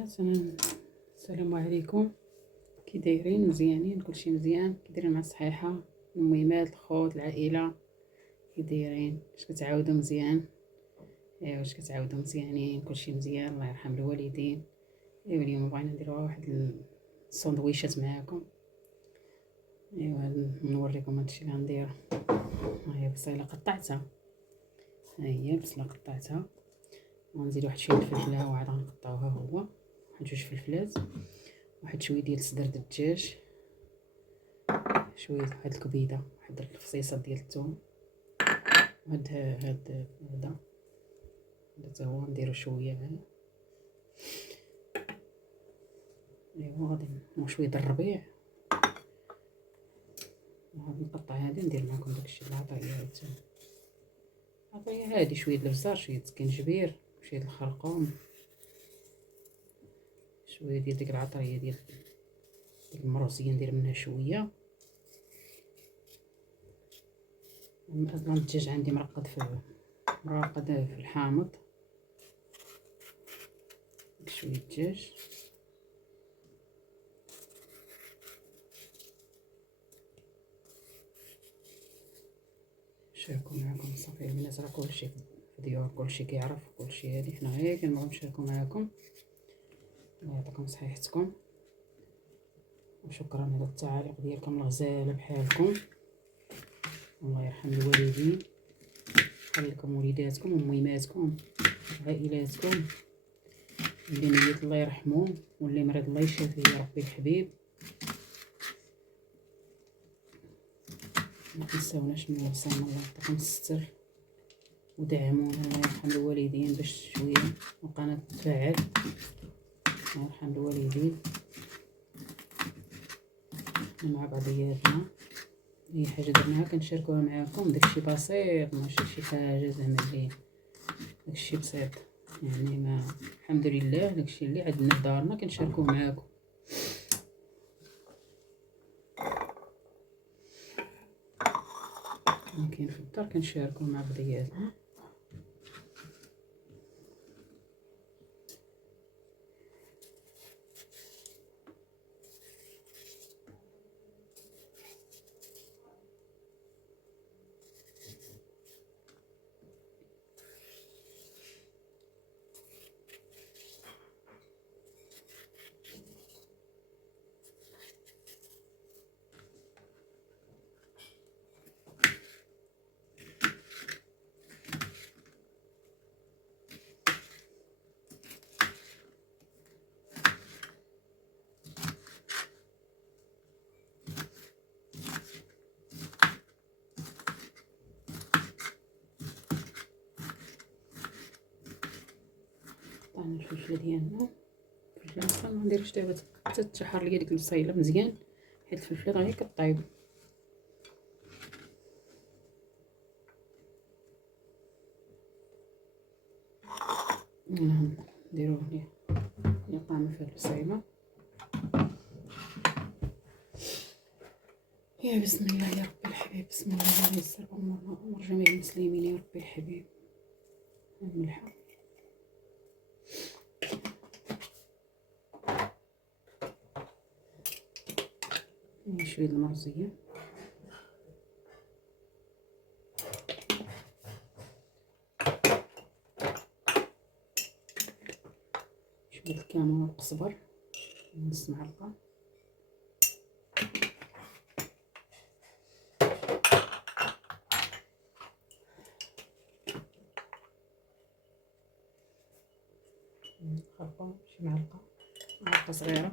البنات السلام عليكم. كي دايرين؟ مزيانين؟ كلشي مزيان؟ كي دايرين مع الصحيحه، المهمات، الخوت، العائله؟ كي دايرين؟ واش كتعاودوا مزيان؟ واش كتعاودوا مزيانين؟ كلشي مزيان؟ الله يرحم الوالدين. اليوم بغينا نديروا واحد السندويشات معاكم. نوريكم هادشي اللي غندير. ها هي بصيله قطعتها، ها هي بصله قطعتها، ونزيد واحد شويه الفلفله وعاد غنقطعوها، هو واحد جوج فلفلات، واحد شويه ديال صدر الدجاج، شويه واحد الكبيده، واحد الفصيصه ديال الثوم، هذا حتى هو نديرو شويه معاه. ايوا غادي وشويه د الربيع، وغادي نقطع هادي ندير معكم داكشي العطريه هادي، شويه د البزار، شويه د الكنجبير، شويه د الخرقوم، شويه ديال ديك العطريه ديال المروسيه ندير منها شويه. اصلا الدجاج عندي مرقد في الحامض، شويه دجاج، نشاركو معكم. صافي البنات، راه كلشي في ديور، كلشي كيعرف، كلشي هادي حنا غير كنبغيو نشاركو معكم. الله يعطيكم صحيحتكم، وشكرا على التعاليق ديالكم الغزاله بحالكم. الله يرحم الوالدين، يخليكم وليداتكم وميماتكم وعائلاتكم. اللي ميت الله يرحمه، واللي مريض الله يشافيه يا ربي الحبيب. ما تنساوناش من وصانا، الله يعطيكم الستر ودعمونا. الله يرحم الوالدين باش شويه القناه تتفاعل. الله يرحم الوالدين. مع بعضياتنا اي حاجه درناها كنشاركوها معاكم، داكشي بسيط، ماشي شي حاجه زعما اللي داكشي بسيط يعني. ما الحمد لله داكشي اللي عندنا في دارنا كنشاركوه معاكم. كاين في الدار كنشاركوه مع بعضياتنا. قطعنا الفلفله ديالنا، الفلفله ما نديروش حتى تشحر ليا ديك البصيله مزيان، حيت الفلفله راه هي كطيب. نديرو هنا طعمه في البصيله. يا بسم الله يا ربي الحبيب، بسم الله اللهم يسر امورنا وامور جميع المسلمين يا ربي الحبيب. الملحه شويه المرزيه، شويه الكمون والقزبر، نص معلقه، خرقوم شي معلقه صغيره،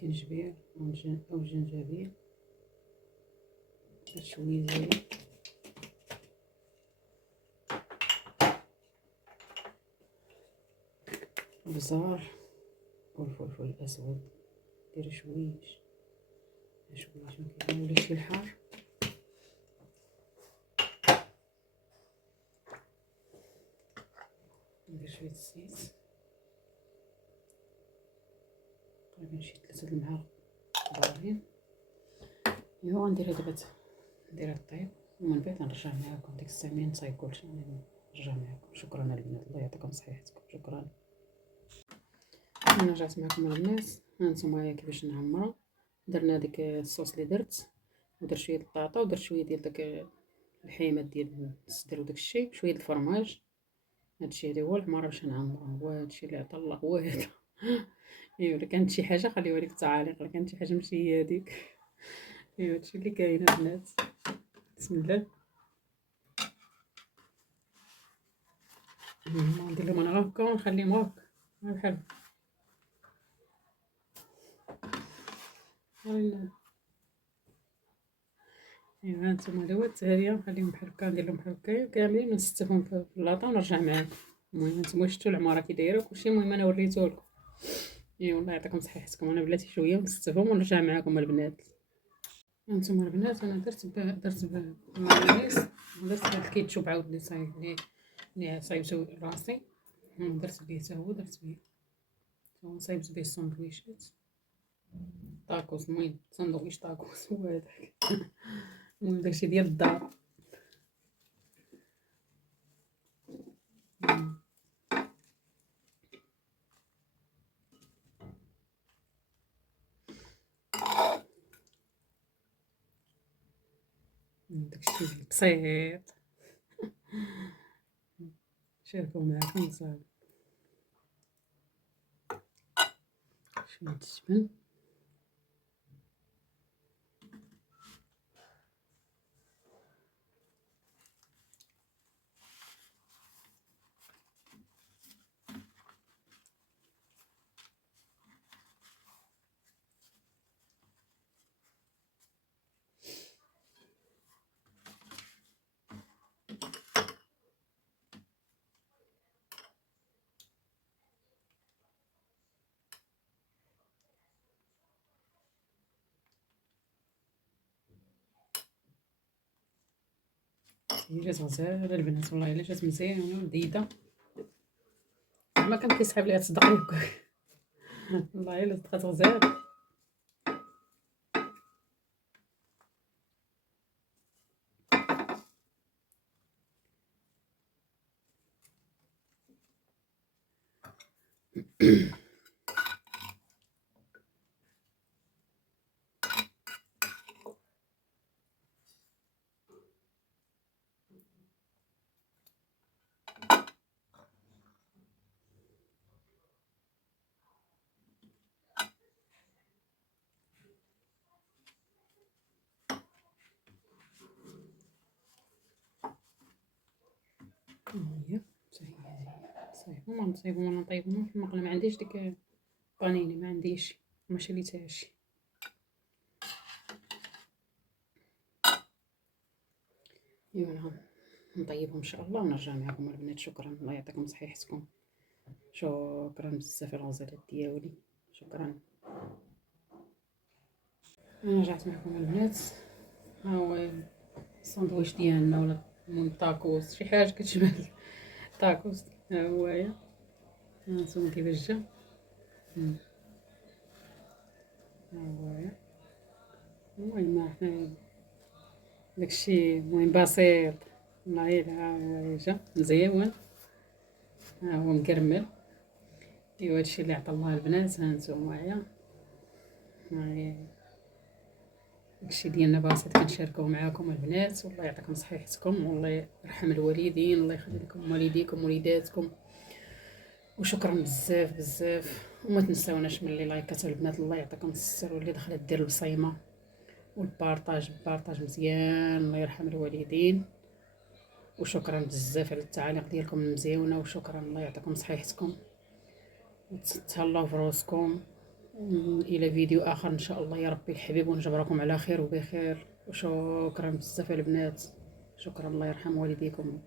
كنجبير او جنجبيل، شويه زيت، بزار والفلفل الاسود. دير شويش ما كيوليش الحار. ندير شويه الزيت، تقريبا شي 3 المعالق كبارين. ايوا غنديرها دابا نديرها طيب. ومن بعد نرجع معاكم ديك الساعة ملي نصايب كلشي نرجع معاكم. شكرا البنات، الله يعطيكم صحيحتكم. شكرا. انا رجعت معكم البنات. هانتوما كيفاش نعمرها. درنا ديك الصوص اللي درت، ودرت شويه الطاطا، ودرت شويه ديال داك الحيمات ديال الصدر وداكشي، شويه الفرماج. هادشي هذا هو الحمار باش نعمرها، هو هادشي اللي عطا الله هو هذا. ايوا الا كانت شي حاجه خليوها لي في التعاليق، الا كانت شي حاجه ماشي هي هذيك. ايوا هادشي اللي كاين البنات. بسم الله. ندير لهم انا هكا ونخليهم هكا بحال ايوا هانتوما هذا هو التهريه. نخليهم بحال هكا، ندير لهم بحال هكايا كاملين ونستفهم في اللاطه ونرجع معاكم. المهم نتوما شفتوا العماره كي دايره وكلشي، المهم انا وريته لكم. ايوا الله يعطيكم صحيحتكم. انا بلاتي شويه ونستفهم ونرجع معاكم البنات. هانتوما البنات انا درت بالمايونيز، ودرت هاد الكيتشوب عاود اللي صايب اللي صايبتو راسي. درت بيه حتى هو، درت بيه حتى هو صايبت بيه السندويشات طاكوس. المهم سندويش طاكوس هو هذاك. المهم داكشي ديال الدار. داكشي بسيط شاركو معاكم صافي. شوية الجبن. هي جات غزالة البنات، والله الا جات مزيانة ولذيذة. ما كان كيسحب ليها تصدق والله الا صدقات غزالة. هي صايبهم نصايبهم ولا نطيبهم في المقله. ما عنديش ديك بانيني، ما عنديش، ما شريتهاش. ايوا نطيبهم ان شاء الله ونرجع معكم البنات. شكرا، الله يعطيكم صحيحتكم. شكرا بزاف الغزالات ديالي. شكرا. انا رجعت معكم البنات. ها هو الساندويش ديالنا، ولا المهم طاكوس، شي حاجه كتشبه طاكوس. ها هويا، هانتوما كيفاش جا. ها هويا. المهم حنا داكشي المهم بسيط. والله الا ها هو جا مزيون، ها هو مكرمل. ايوا هادشي اللي عطا الله البنات. هانتوما هاي داكشي ديالنا بسيط كنشاركوه معاكم البنات. والله يعطيكم صحيحتكم، والله يرحم الوالدين، الله يخلي لكم والديكم وليداتكم. وشكرا بزاف بزاف. وما تنساوناش من لي لايكات البنات، الله يعطيكم الستر. واللي دخلت دير البصيمه والبارطاج، بارطاج مزيان، الله يرحم الوالدين. وشكرا بزاف على التعاليق ديالكم المزيونه. وشكرا، الله يعطيكم صحيحتكم، وتهلاو في راسكم. الى فيديو اخر ان شاء الله يا ربي الحبيب، ونجبركم على خير وبخير. وشكرا بزاف البنات. شكرا، الله يرحم والديكم.